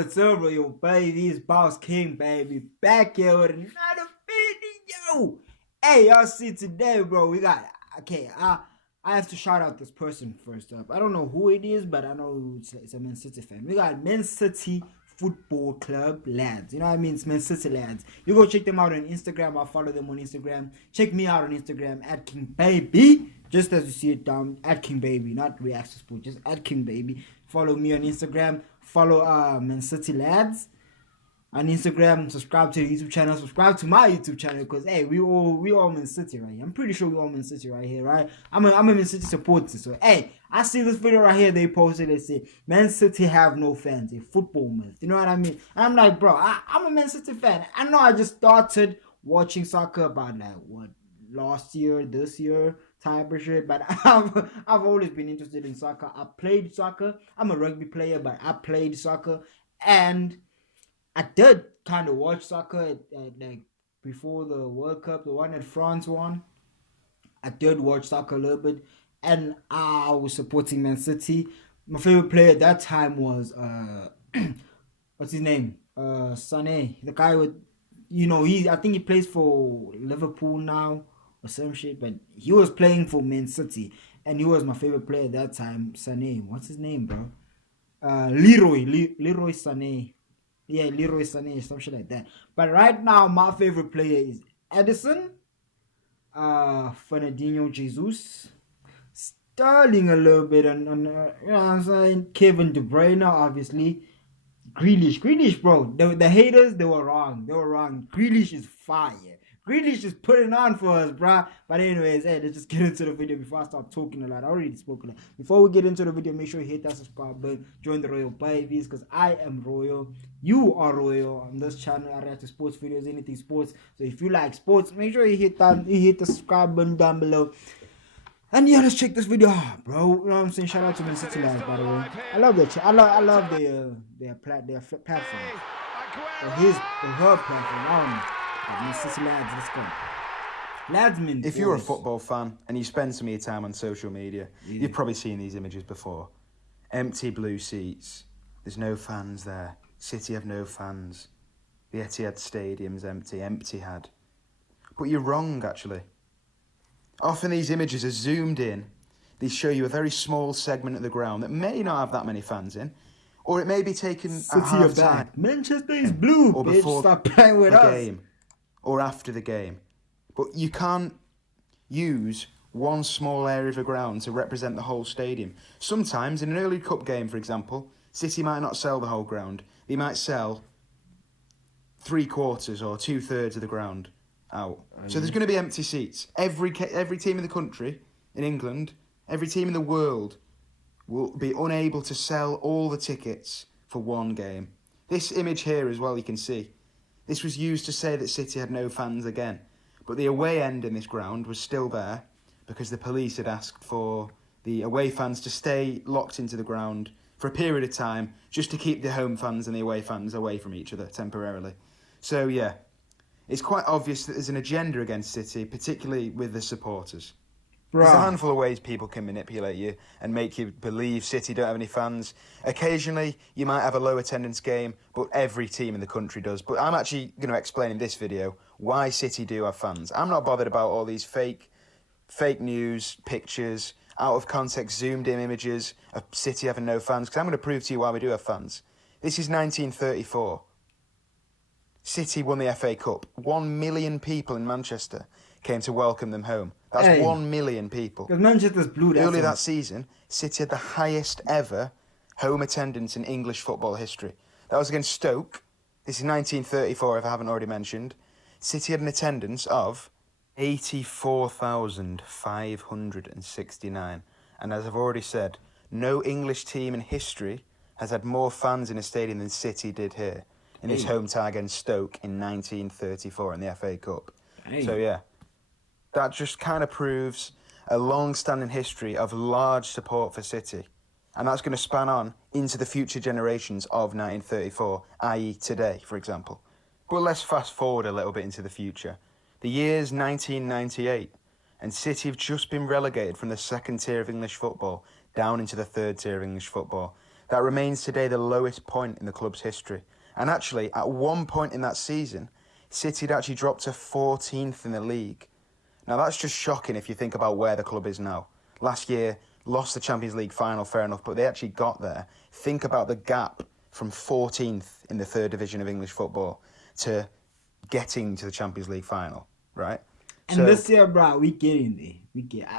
what's up, yo, baby? It's Boss King, baby. Back here with another video. Hey, y'all see today, bro, we got, okay, I have to shout out this person first up. I don't know who it is, but I know it's a Man City fan. We got Man City Football Club lads. You know what I mean? It's Man City lads. You go check them out on Instagram. I'll follow them on Instagram. Check me out on Instagram at King Baby. Just as you see it down, at King Baby, not React Sport, just at King Baby. Follow me on Instagram. Follow Man City lads on Instagram. Subscribe to the YouTube channel. Subscribe to my YouTube channel because hey, we all Man City right here. I'm pretty sure we all Man City right here, right? I'm a Man City supporter. So hey, I see this video right here. They posted. They say Man City have no fans. A football myth. You know what I mean? And I'm like, bro, I'm a Man City fan. I know I just started watching soccer about like what last year, this year type of shit, but I've always been interested in soccer. I played soccer. I'm a rugby player, but I played soccer, and I did kind of watch soccer at like before the World Cup, the one that France won. I did watch soccer a little bit, and I was supporting Man City. My favorite player at that time was what's his name? Sané, the guy with, I think he plays for Liverpool now or some shit, but he was playing for Man City, and he was my favorite player at that time. Sané, what's his name, bro? Leroy Sané. Yeah, Leroy Sané, some shit like that. But right now, my favorite player is Edison, Fernandinho Jesus, Sterling a little bit, and you know what I'm saying, Kevin De Bruyne, obviously. Grealish, bro. The haters, they were wrong. Grealish is fire. Grealish is putting on for us, bruh. But anyways, hey, let's just get into the video before I start talking a lot. I already spoke a lot. Before we get into the video, make sure you hit that subscribe button. Join the Royal Babies, because I am royal. You are royal on this channel. I react to sports videos, anything sports. So if you like sports, make sure you hit the subscribe button down below. And yeah, let's check this video out, bro. You know what I'm saying? Shout out to Man City lads, by the way. I love their I love their platform. Or her platform. I don't know. Man City lads, let's go. Ladsman. If you're a football fan and you spend some of your time on social media, you've probably seen these images before. Empty blue seats. There's no fans there. City have no fans. The Etihad Stadium's empty. Empty-had. But you're wrong, actually. Often these images are zoomed in. They show you a very small segment of the ground that may not have that many fans in, or it may be taken at half time. Manchester is blue, or bitch. before Stop playing with the us. game, or after the game. But you can't use one small area of the ground to represent the whole stadium. Sometimes, in an early cup game, for example, City might not sell the whole ground. They might sell 3/4 or 2/3 of the ground out. So there's going to be empty seats. Every team in the country, in England, every team in the world will be unable to sell all the tickets for one game. This image here as well, you can see. This was used to say that City had no fans again. But the away end in this ground was still there because the police had asked for the away fans to stay locked into the ground for a period of time just to keep the home fans and the away fans away from each other temporarily. So yeah, it's quite obvious that there's an agenda against City, particularly with the supporters. Bro. There's a handful of ways people can manipulate you and make you believe City don't have any fans. Occasionally, you might have a low attendance game, but every team in the country does. But I'm actually going to explain in this video why City do have fans. I'm not bothered about all these fake news, pictures, out of context, zoomed in images of City having no fans, because I'm going to prove to you why we do have fans. This is 1934. City won the FA Cup. 1 million people in Manchester came to welcome them home. That's 1 million people. Because Manchester's blue. Earlier that season, City had the highest ever home attendance in English football history. That was against Stoke. This is 1934, if I haven't already mentioned. City had an attendance of 84,569. And as I've already said, no English team in history has had more fans in a stadium than City did here in his home tie against Stoke in 1934 in the FA Cup. So yeah, that just kind of proves a long-standing history of large support for City. And that's going to span on into the future generations of 1934, i.e. today, for example. But let's fast forward a little bit into the future. The year's 1998, and City have just been relegated from the second tier of English football down into the third tier of English football. That remains today the lowest point in the club's history. And actually, at one point in that season, City had actually dropped to 14th in the league. Now, that's just shocking if you think about where the club is now. Last year, lost the Champions League final, fair enough, but they actually got there. Think about the gap from 14th in the third division of English football to getting to the Champions League final, right? And this year, bro, we getting there.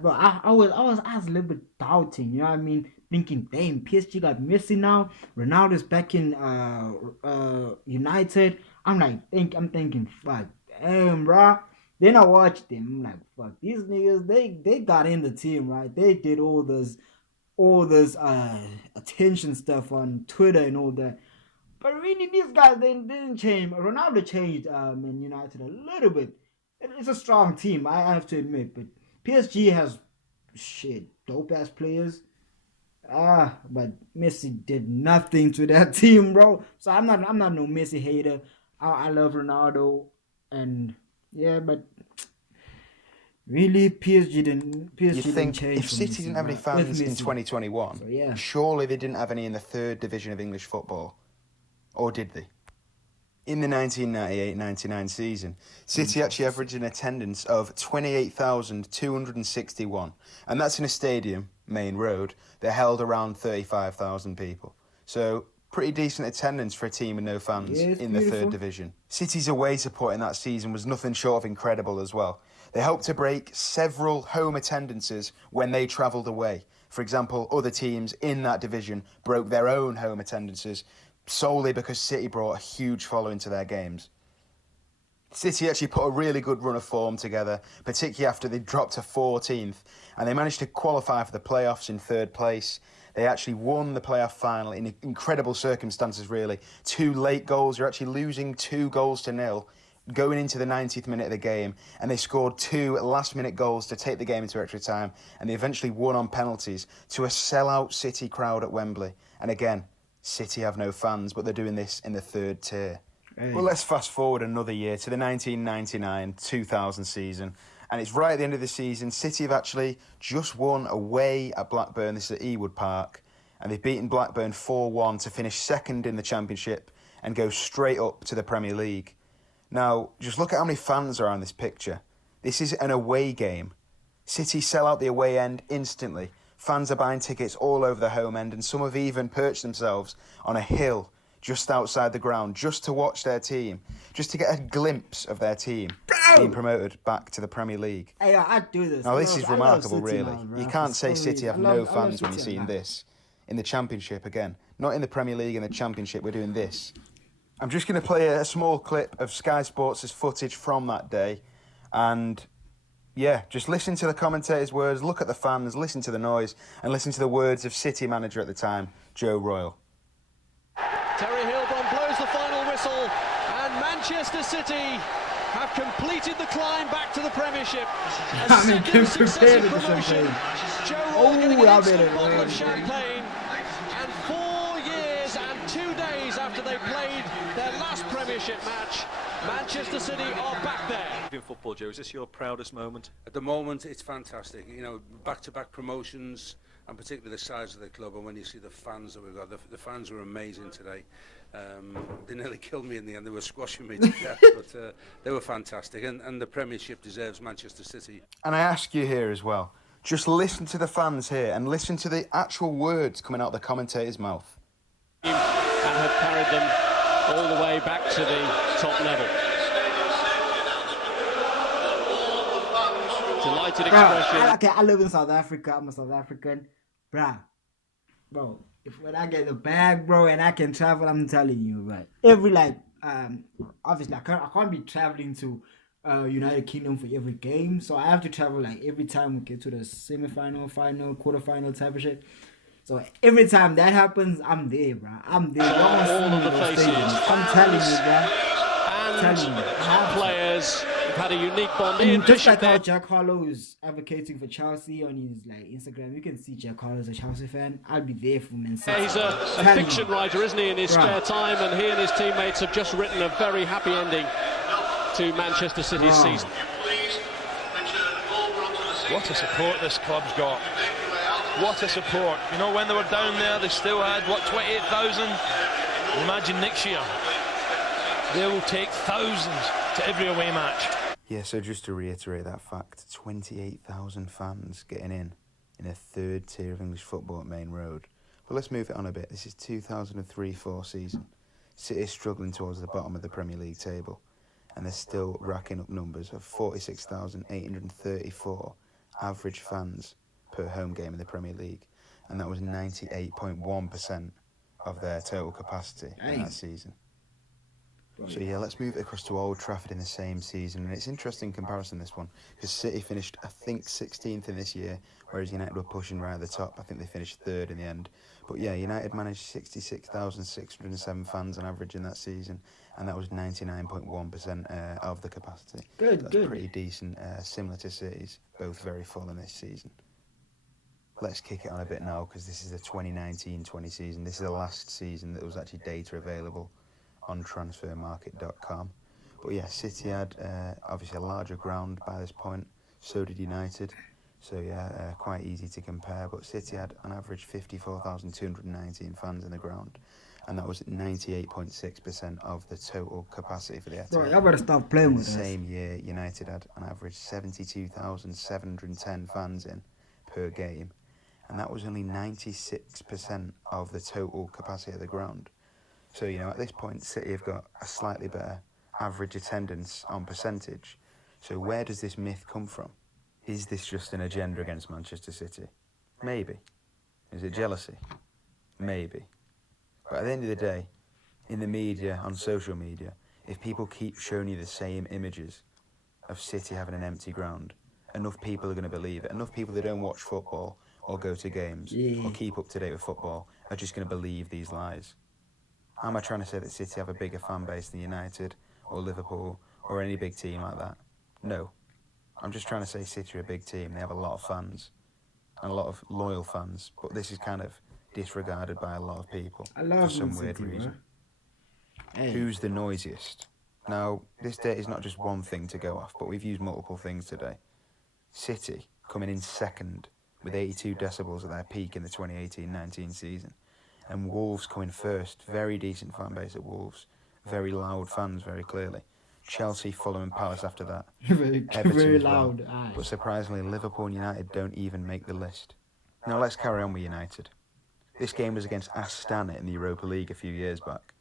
Bro, I was a little bit doubting, you know what I mean? Thinking, damn, PSG got Messi now. Ronaldo's back in United. I'm thinking, fuck, damn, bro. Then I watched them. I'm like, fuck, these niggas, they got in the team, right? They did all this attention stuff on Twitter and all that. But really, these guys, they didn't change. Ronaldo changed Man United a little bit. It's a strong team, I have to admit. But PSG has, dope-ass players. But Messi did nothing to that team, bro. So I'm not no Messi hater. I love Ronaldo, and yeah, but really PSG didn't change. If City didn't have any fans in 2021, so, surely they didn't have any in the third division of English football, or did they? In the 1998-99 season, City actually averaged an attendance of 28,261, and that's in a stadium, Main Road, that held around 35,000 people. So, pretty decent attendance for a team with no fans in the third division. City's away support in that season was nothing short of incredible as well. They helped to break several home attendances when they travelled away. For example, other teams in that division broke their own home attendances solely because City brought a huge following to their games. City actually put a really good run of form together, particularly after they dropped to 14th, and they managed to qualify for the playoffs in third place. They actually won the playoff final in incredible circumstances, really. 2 late goals. You're actually losing 2-0 going into the 90th minute of the game, and they scored 2 last-minute goals to take the game into extra time, and they eventually won on penalties to a sellout City crowd at Wembley. And again, City have no fans, but they're doing this in the third tier. Hey. Well, let's fast forward another year to the 1999-2000 season. And it's right at the end of the season. City have actually just won away at Blackburn. This is at Ewood Park. And they've beaten Blackburn 4-1 to finish second in the Championship and go straight up to the Premier League. Now, just look at how many fans are on this picture. This is an away game. City sell out the away end instantly. Fans are buying tickets all over the home end, and some have even perched themselves on a hill just outside the ground, just to watch their team, just to get a glimpse of their team being promoted back to the Premier League. Hey, I do this. Now, this is remarkable, really. You can't say City have no fans when you're seeing this. In the Championship, again. Not in the Premier League, in the Championship, we're doing this. I'm just going to play a small clip of Sky Sports' footage from that day, and yeah, just listen to the commentators' words, look at the fans, listen to the noise, and listen to the words of City manager at the time, Joe Royle. Terry Hilbron blows the final whistle, and Manchester City have completed the climb back to the Premiership. A second successive promotion. Joe Royle getting an instant bottle of champagne, and 4 years and 2 days after they played their last Premiership match, Manchester City are back there. In football, Joe, is this your proudest moment? At the moment, it's fantastic. You know, back-to-back promotions, and particularly the size of the club, and when you see the fans that we've got, the fans were amazing today. They nearly killed me in the end. They were squashing me to death, but they were fantastic, and the Premiership deserves Manchester City. And I ask you here as well, just listen to the fans here and listen to the actual words coming out of the commentator's mouth. And have carried them all the way back to the top level. Delighted expression. I live in South Africa. I'm a South African. Bro, when I get the bag, bro, and I can travel, I'm telling you, right? Obviously, I can't be traveling to United Kingdom for every game, so I have to travel every time we get to the semi-final, final, quarter-final type of shit. So every time that happens, I'm there, bro. I'm there. All of the faces. I'm telling you, bro. And players have had a unique bond. Just like how Jack Harlow is advocating for Chelsea on his Instagram, you can see Jack Harlow as a Chelsea fan. I'll be there for Man City. He's a fiction writer, isn't he, in his spare time? And he and his teammates have just written a very happy ending to Manchester City's season. What a support this club's got. What a support. You know, when they were down there, they still had, what, 28,000? Imagine next year. They will take thousands to every away match. Yeah, so just to reiterate that fact, 28,000 fans getting in a third tier of English football at Main Road. But let's move it on a bit. This is 2003-04 season. City is struggling towards the bottom of the Premier League table, and they're still racking up numbers of 46,834 average fans per home game in the Premier League, and that was 98.1% of their total capacity in that season. So yeah, let's move it across to Old Trafford in the same season, and it's interesting comparison, this one, because City finished, I think, 16th in this year, whereas United were pushing right at the top. I think they finished 3rd in the end. But yeah, United managed 66,607 fans on average in that season, and that was 99.1% of the capacity. That's pretty decent, similar to City's, both very full in this season. Let's kick it on a bit now, because this is the 2019-20 season. This is the last season that was actually data available on transfermarket.com. But yeah, City had obviously a larger ground by this point, so did United. So yeah, quite easy to compare. But City had on average 54,219 fans in the ground, and that was 98.6% of the total capacity for the Etihad. Bro, y'all better stop playing with us. The same year, United had on average 72,710 fans in per game, and that was only 96% of the total capacity of the ground. So, you know, at this point, City have got a slightly better average attendance on percentage. So where does this myth come from? Is this just an agenda against Manchester City? Maybe. Is it jealousy? Maybe. But at the end of the day, in the media, on social media, if people keep showing you the same images of City having an empty ground, enough people are going to believe it. Enough people that don't watch football or go to games or keep up to date with football are just going to believe these lies. Am I trying to say that City have a bigger fan base than United or Liverpool or any big team like that? No. I'm just trying to say City are a big team. They have a lot of fans and a lot of loyal fans, but this is kind of disregarded by a lot of people for some weird reason. Hey. Who's the noisiest? Now, this data is not just one thing to go off, but we've used multiple things today. City coming in second with 82 decibels at their peak in the 2018-19 season. And Wolves coming first. Very decent fan base at Wolves. Very loud fans, very clearly. Chelsea following Palace after that. very loud. Well. But surprisingly, Liverpool and United don't even make the list. Now let's carry on with United. This game was against Astana in the Europa League a few years back.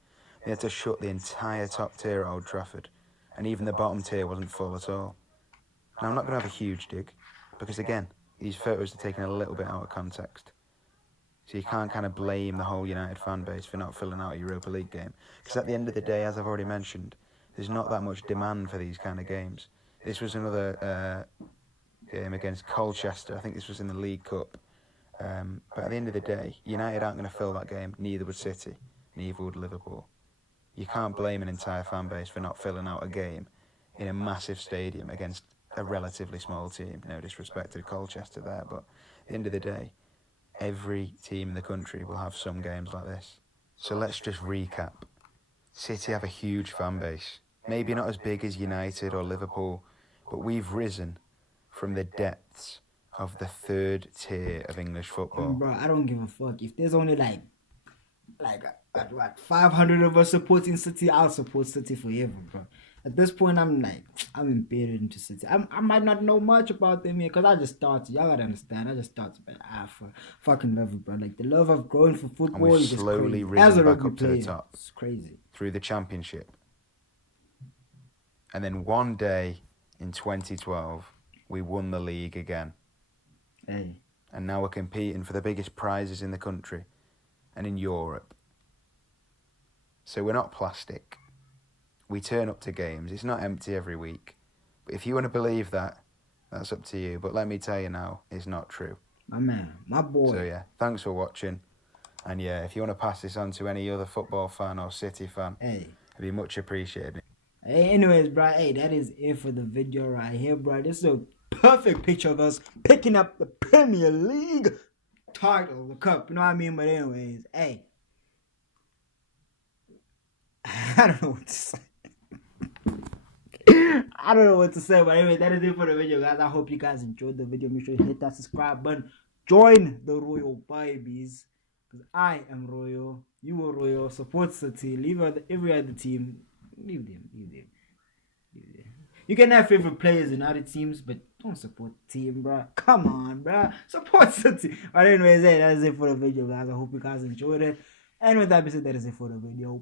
They had to shut the entire top tier at Old Trafford, and even the bottom tier wasn't full at all. Now I'm not going to have a huge dig, because again, these photos are taken a little bit out of context. So you can't kind of blame the whole United fan base for not filling out a Europa League game. Because at the end of the day, as I've already mentioned, there's not that much demand for these kind of games. This was another game against Colchester. I think this was in the League Cup. But at the end of the day, United aren't going to fill that game. Neither would City. Neither would Liverpool. You can't blame an entire fan base for not filling out a game in a massive stadium against a relatively small team. No disrespect to Colchester there, but at the end of the day, every team in the country will have some games like this. So let's just recap. City have a huge fan base. Maybe not as big as United or Liverpool, but we've risen from the depths of the third tier of English football. Bro, I don't give a fuck. If there's only like 500 of us supporting City, I'll support City forever, bro. At this point, I'm embedded into City. I might not know much about them here, because I just started. Y'all gotta understand, I just started, but fucking love it, bro. Like, the love I've grown for football, and we've is just slowly crazy. As a risen back rugby up to player, the top. it's crazy. Through the Championship. And then one day in 2012, we won the league again. Hey. And now we're competing for the biggest prizes in the country and in Europe. So we're not plastic. We turn up to games. It's not empty every week. But if you want to believe that, that's up to you. But let me tell you now, it's not true. My man, my boy. So yeah, thanks for watching. And yeah, if you want to pass this on to any other football fan or City fan, hey, it'd be much appreciated. Hey, anyways, bro, hey, that is it for the video right here, bro. This is a perfect picture of us picking up the Premier League title, the cup, you know what I mean? But anyways, hey, I don't know what to say. I don't know what to say, but anyway, that is it for the video, guys. I hope you guys enjoyed the video. Make sure you hit that subscribe button, Join the Royal Babies. Because I am Royal. You are Royal. Support City. Leave every other team. Leave them. You can have favorite players in other teams, but don't support the team, bruh. Come on, bruh. Support City. But anyways, that's it for the video, guys. I hope you guys enjoyed it. And with that being said, that is it for the video.